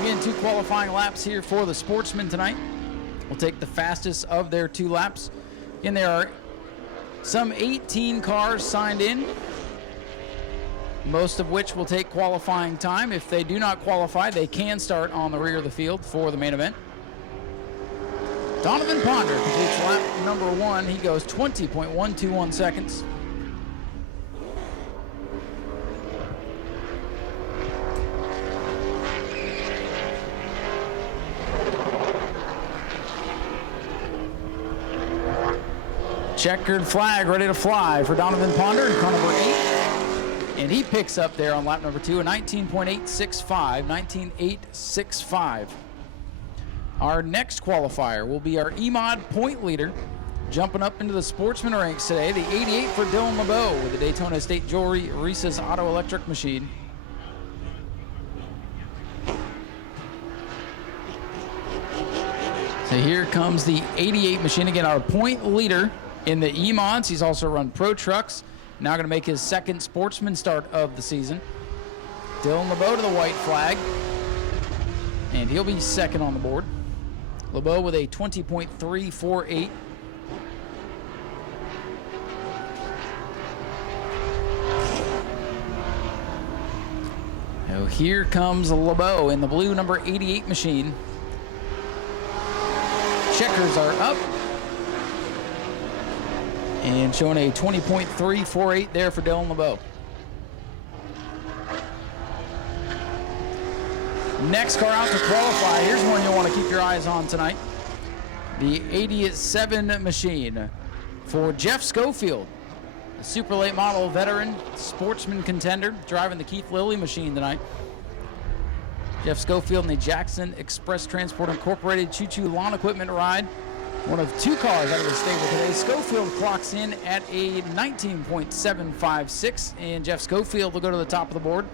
Again, 2 qualifying laps here for the Sportsman tonight. We'll take the fastest of their 2 laps. And there are some 18 cars signed in, most of which will take qualifying time. If they do not qualify, they can start on the rear of the field for the main event. Donovan Ponder completes lap number 1. He goes 20.121 seconds. Checkered flag ready to fly for Donovan Ponder in car number 8. And he picks up there on lap number 2 a 19.865, 19.865. Our next qualifier will be our EMOD point leader, jumping up into the Sportsman ranks today, the 88 for Dylan LeBeau with the Daytona Estate Jewelry Reese's Auto Electric Machine. So here comes the 88 machine, again, our point leader in the EMODs. He's also run Pro Trucks. Now going to make his second Sportsman start of the season. Dylan LeBeau to the white flag. And he'll be second on the board. LeBeau with a 20.348. Now here comes LeBeau in the blue number 88 machine. Checkers are up. And showing a 20.348 there for Dylan LeBeau. Next car out to qualify. Here's one you'll want to keep your eyes on tonight. The 87 machine for Jeff Schofield, a super late model veteran, Sportsman contender, driving the Keith Lilly machine tonight. Jeff Schofield in the Jackson Express Transport Incorporated Choo-Choo Lawn Equipment ride. One of 2 cars out of the stable today. Schofield clocks in at a 19.756, and Jeff Schofield will go to the top of the board.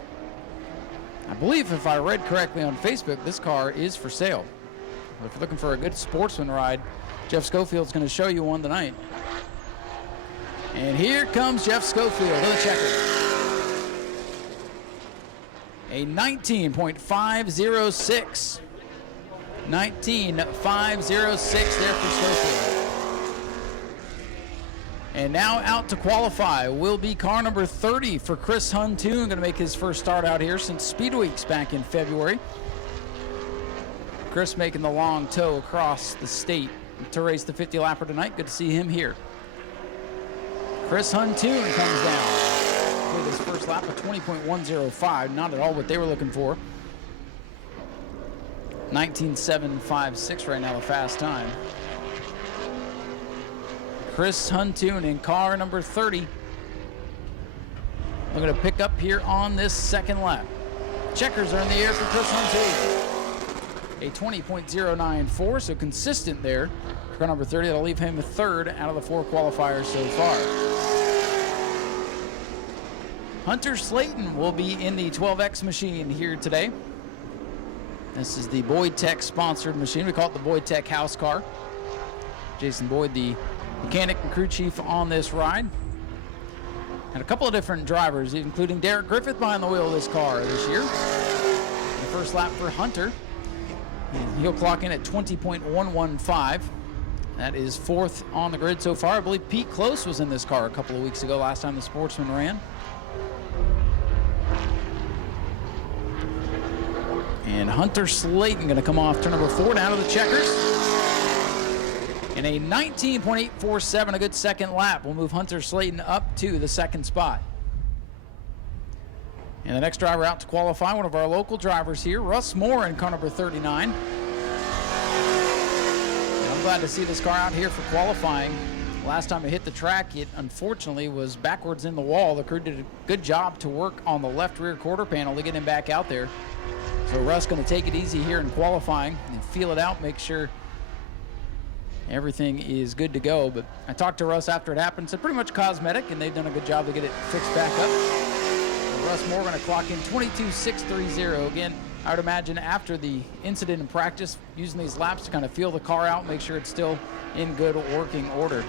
I believe, if I read correctly on Facebook, this car is for sale. If you're looking for a good Sportsman ride, Jeff Schofield's going to show you one tonight. And here comes Jeff Schofield to the checker. A 19.506. 19.506 there for Schofield. And now out to qualify will be car number 30 for Chris Huntoon, going to make his first start out here since Speed Weeks back in February. Chris making the long tow across the state to race the 50 lapper tonight. Good to see him here. Chris Huntoon comes down with his first lap of 20.105, not at all what they were looking for. 19.756 right now, the fast time. Chris Huntoon in car number 30. Looking to pick up here on this second lap. Checkers are in the air for Chris Huntoon. A 20.094, so consistent there. Car number 30, that'll leave him a third out of the 4 qualifiers so far. Hunter Slayton will be in the 12X machine here today. This is the Boyd Tech sponsored machine. We call it the Boyd Tech house car. Jason Boyd, the mechanic and crew chief on this ride. And a couple of different drivers, including Derek Griffith behind the wheel of this car this year. The first lap for Hunter. And he'll clock in at 20.115. That is 4th on the grid so far. I believe Pete Close was in this car a couple of weeks ago, last time the Sportsman ran. And Hunter Slayton going to come off turn number 4 down to the checkers. And a 19.847, a good second lap, will move Hunter Slayton up to the second spot. And the next driver out to qualify, one of our local drivers here, Russ Moore in car number 39. And I'm glad to see this car out here for qualifying. Last time it hit the track, it unfortunately was backwards in the wall. The crew did a good job to work on the left rear quarter panel to get him back out there. So Russ going to take it easy here in qualifying and feel it out, make sure everything is good to go. But I talked to Russ after it happened, said pretty much cosmetic, and they've done a good job to get it fixed back up. So Russ Moore going to clock in 22.630. Again, I would imagine after the incident in practice, using these laps to kind of feel the car out, make sure it's still in good working order.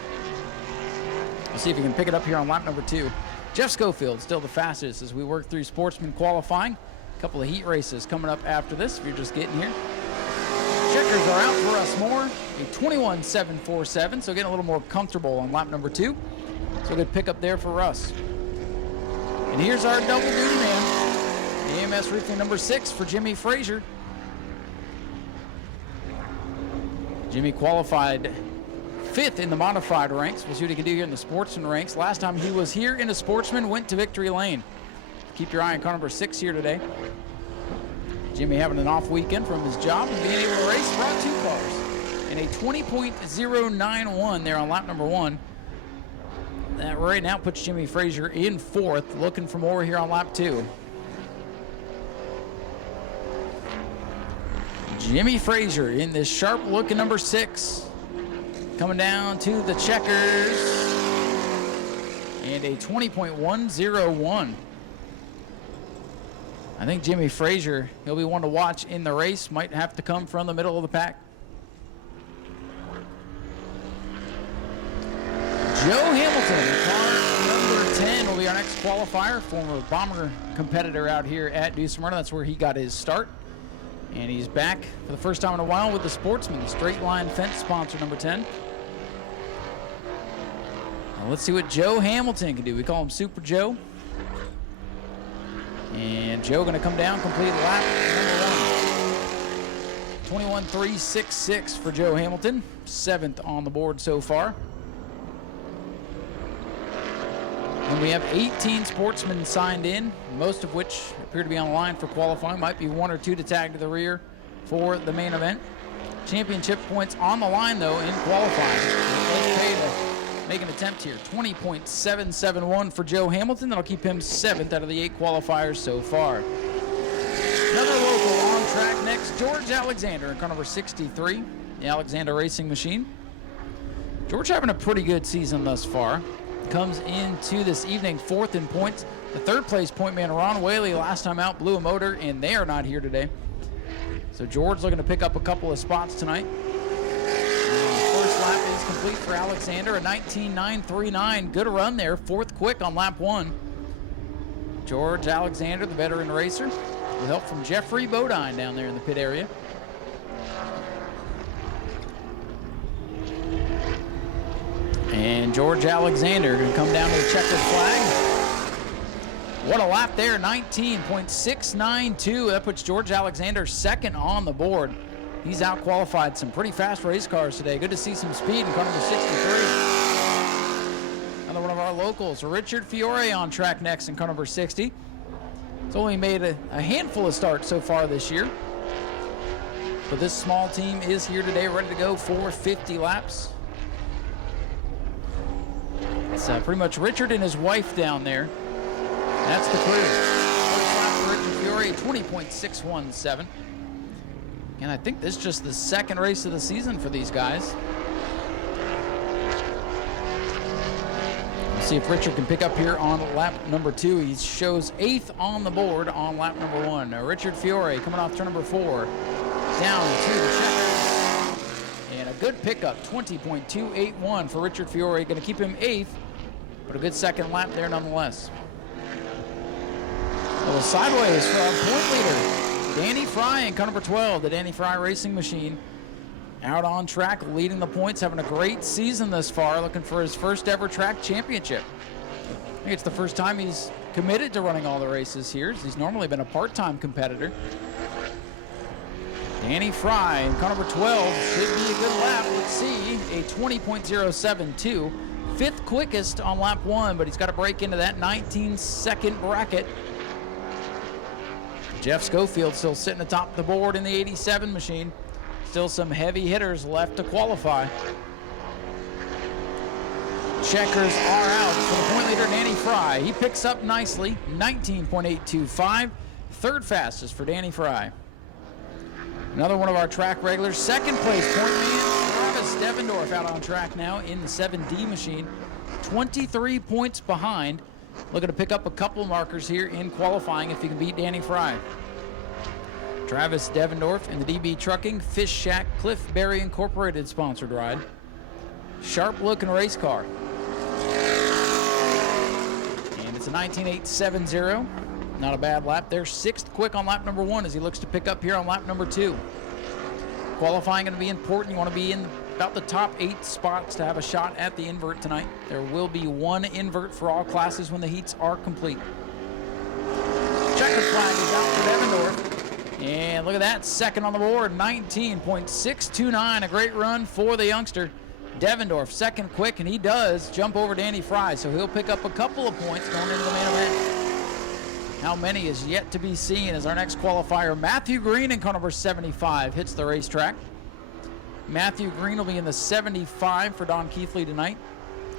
We'll see if we can pick it up here on lap number 2. Jeff Schofield still the fastest as we work through Sportsman qualifying. A couple of heat races coming up after this if you're just getting here. Checkers are out for Russ Moore, a 21.747, so getting a little more comfortable on lap number 2. So a good pickup there for Russ. And here's our double duty man, AMS roofing number 6 for Jimmy Frazier. Jimmy qualified 5th in the modified ranks. We'll see what he can do here in the Sportsman ranks. Last time he was here in a Sportsman, went to victory lane. Keep your eye on car number 6 here today. Jimmy having an off weekend from his job and being able to race, brought 2 cars. And a 20.091 there on lap number 1. That right now puts Jimmy Frazier in 4th, looking for more here on lap 2. Jimmy Frazier in this sharp looking number 6. Coming down to the checkers. And a 20.101. I think Jimmy Frazier, he'll be one to watch in the race. Might have to come from the middle of the pack. Joe Hamilton, car number 10, will be our next qualifier. Former Bomber competitor out here at New Smyrna. That's where he got his start. And he's back for the first time in a while with the Sportsman, the straight line fence sponsor number 10. Now let's see what Joe Hamilton can do. We call him Super Joe. And Joe going to come down, complete lap number 1. 21.366 for Joe Hamilton. 7th on the board so far. And we have 18 sportsmen signed in, most of which appear to be on the line for qualifying. Might be 1 or 2 to tag to the rear for the main event. Championship points on the line, though, in qualifying. Let's pay to make an attempt here. 20.771 for Joe Hamilton. That'll keep him 7th out of the 8 qualifiers so far. Another local on track next, George Alexander in car number 63, the Alexander Racing Machine. George having a pretty good season thus far. Comes into this evening 4th in points. The 3rd place point man Ron Whaley last time out blew a motor, and they are not here today. So George looking to pick up a couple of spots tonight. First lap is complete for Alexander, a 19.939. Good run there, 4th quick on lap 1. George Alexander, the veteran racer, with help from Jeffrey Bodine down there in the pit area. And George Alexander going to come down to the checkered flag. What a lap there, 19.692. That puts George Alexander 2nd on the board. He's out-qualified some pretty fast race cars today. Good to see some speed in car number 63. Another one of our locals, Richard Fiore, on track next in car number 60. It's only made a handful of starts so far this year. But this small team is here today, ready to go for 50 laps. It's pretty much Richard and his wife down there. That's the crew. First lap for Richard Fiore, 20.617. And I think this is just the 2nd race of the season for these guys. Let's see if Richard can pick up here on lap number 2. He shows 8th on the board on lap number 1. Richard Fiore coming off turn number 4. Down to the checkers. And a good pickup, 20.281 for Richard Fiore. Going to keep him 8th, but a good 2nd lap there nonetheless. A little sideways for our point leader, Danny Fry in car number 12, the Danny Fry Racing Machine. Out on track, leading the points, having a great season thus far, looking for his first ever track championship. I think it's the first time he's committed to running all the races here. He's normally been a part-time competitor. Danny Fry in car number 12, should be a good lap. Let's see, a 20.072. 5th quickest on lap 1, but he's got to break into that 19-second bracket. Jeff Schofield still sitting atop the board in the 87 machine. Still some heavy hitters left to qualify. Checkers are out for the point leader, Danny Fry. He picks up nicely, 19.825. 3rd fastest for Danny Fry. Another one of our track regulars, 2nd place point man, Travis Devendorf out on track now in the 7D machine. 23 points behind. Looking to pick up a couple markers here in qualifying if he can beat Danny Fry. Travis Devendorf in the DB Trucking Fish Shack Cliff Berry Incorporated sponsored ride. Sharp looking race car. And it's a 19.870. Not a bad lap there. 6th quick on lap number 1 as he looks to pick up here on lap number 2. Qualifying going to be important. You want to be in about the top 8 spots to have a shot at the invert tonight. There will be 1 invert for all classes when the heats are complete. Checkered flag is out for Devendorf. And look at that, 2nd on the board, 19.629. A great run for the youngster. Devendorf, 2nd quick, and he does jump over Danny Fry, so he'll pick up a couple of points going into the main event. How many is yet to be seen as our next qualifier. Matthew Green in car number 75 hits the racetrack. Matthew Green will be in the 75 for Don Keithley tonight.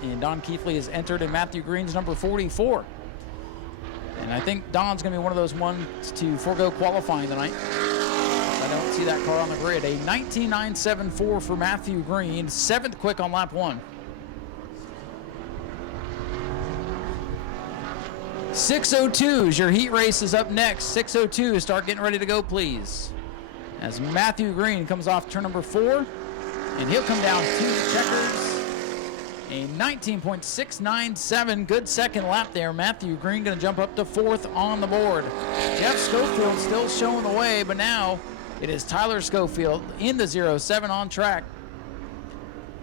And Don Keithley is entered in Matthew Green's number 44. And I think Don's going to be one of those ones to forego qualifying tonight. I don't see that car on the grid. A 19.974 for Matthew Green, 7th quick on lap 1. 6:02 your heat race is up next. 6:02, start getting ready to go, please. As Matthew Green comes off turn number 4, and he'll come down to the checkers. A 19.697, good 2nd lap there. Matthew Green going to jump up to 4th on the board. Jeff Schofield still showing the way, but now it is Tyler Schofield in the 07 on track.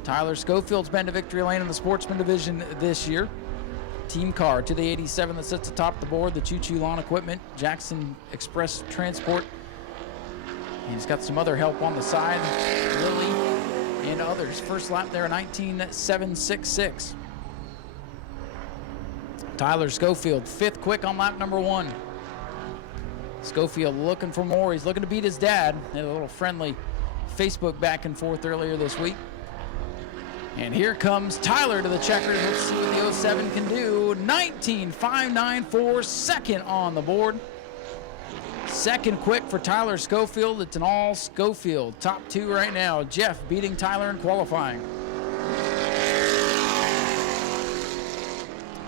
Tyler Schofield's been to victory lane in the Sportsman division this year. Team car to the 87 that sits atop the board, the Choo-Choo Lawn Equipment, Jackson Express Transport. He's got some other help on the side, Lily and others. First lap there, 19.766. Tyler Schofield, 5th quick on lap number 1. Schofield looking for more. He's looking to beat his dad. They had a little friendly Facebook back and forth earlier this week. And here comes Tyler to the checkers. Let's see what the 07 can do. 19.594, 2nd on the board. 2nd quick for Tyler Schofield. It's an all Schofield. Top 2 right now. Jeff beating Tyler in qualifying.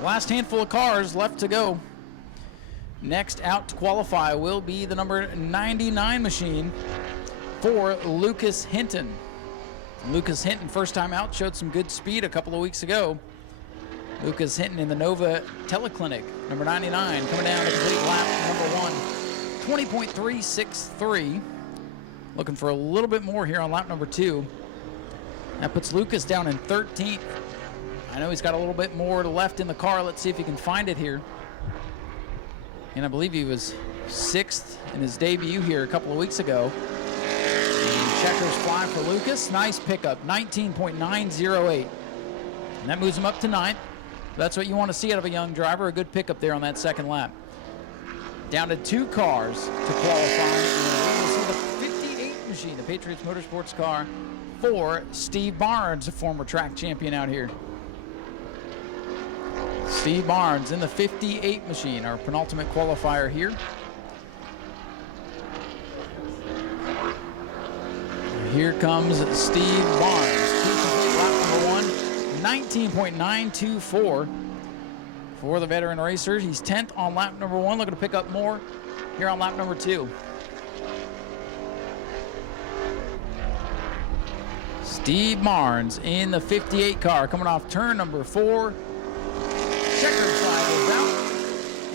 Last handful of cars left to go. Next out to qualify will be the number 99 machine for Lucas Hinton. Lucas Hinton, first time out, showed some good speed a couple of weeks ago. Lucas Hinton in the Nova Teleclinic, number 99, coming down to complete lap number 1. 20.363. Looking for a little bit more here on lap number 2. That puts Lucas down in 13th. I know he's got a little bit more left in the car. Let's see if he can find it here. And I believe he was 6th in his debut here a couple of weeks ago. Checkers fly for Lucas. Nice pickup, 19.908. And that moves him up to 9th. That's what you want to see out of a young driver, a good pickup there on that 2nd lap. Down to 2 cars to qualify. And we'll see the 58 machine, the Patriots Motorsports car for Steve Barnes, a former track champion out here. Steve Barnes in the 58 machine, our penultimate qualifier here. Here comes Steve Barnes. Lap number 1, 19.924 for the veteran racer. He's 10th on lap number 1, looking to pick up more here on lap number 2. Steve Barnes in the 58 car, coming off turn number 4. Checkered flag is out,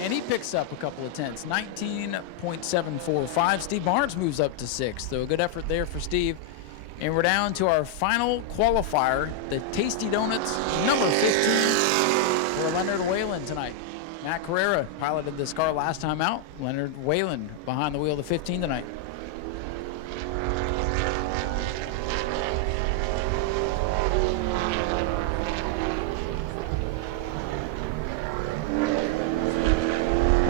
and he picks up a couple of tenths, 19.745. Steve Barnes moves up to 6th, so a good effort there for Steve. And we're down to our final qualifier, the Tasty Donuts number 15 for Leonard Whalen tonight. Matt Carrera piloted this car last time out. Leonard Whalen behind the wheel of the 15 tonight.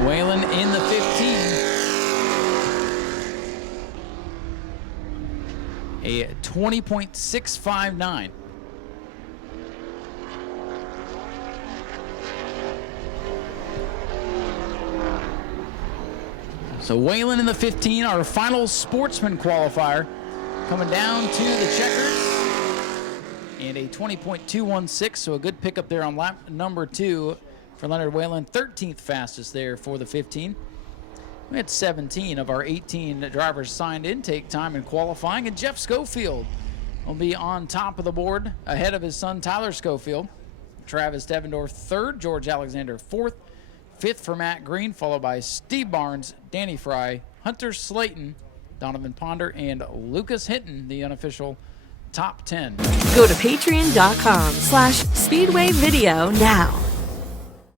Whalen in the 15. A 20.659. So Whalen in the 15, our final Sportsman qualifier, coming down to the checkers. And a 20.216, so a good pickup there on lap number 2 for Leonard Whalen. 13th fastest there for the 15. We had 17 of our 18 drivers signed in take time in qualifying, and Jeff Schofield will be on top of the board ahead of his son Tyler Schofield. Travis Devendorf 3rd, George Alexander 4th, 5th for Matt Green, followed by Steve Barnes, Danny Fry, Hunter Slayton, Donovan Ponder, and Lucas Hinton, the unofficial top 10. Go to patreon.com/Speedway Video now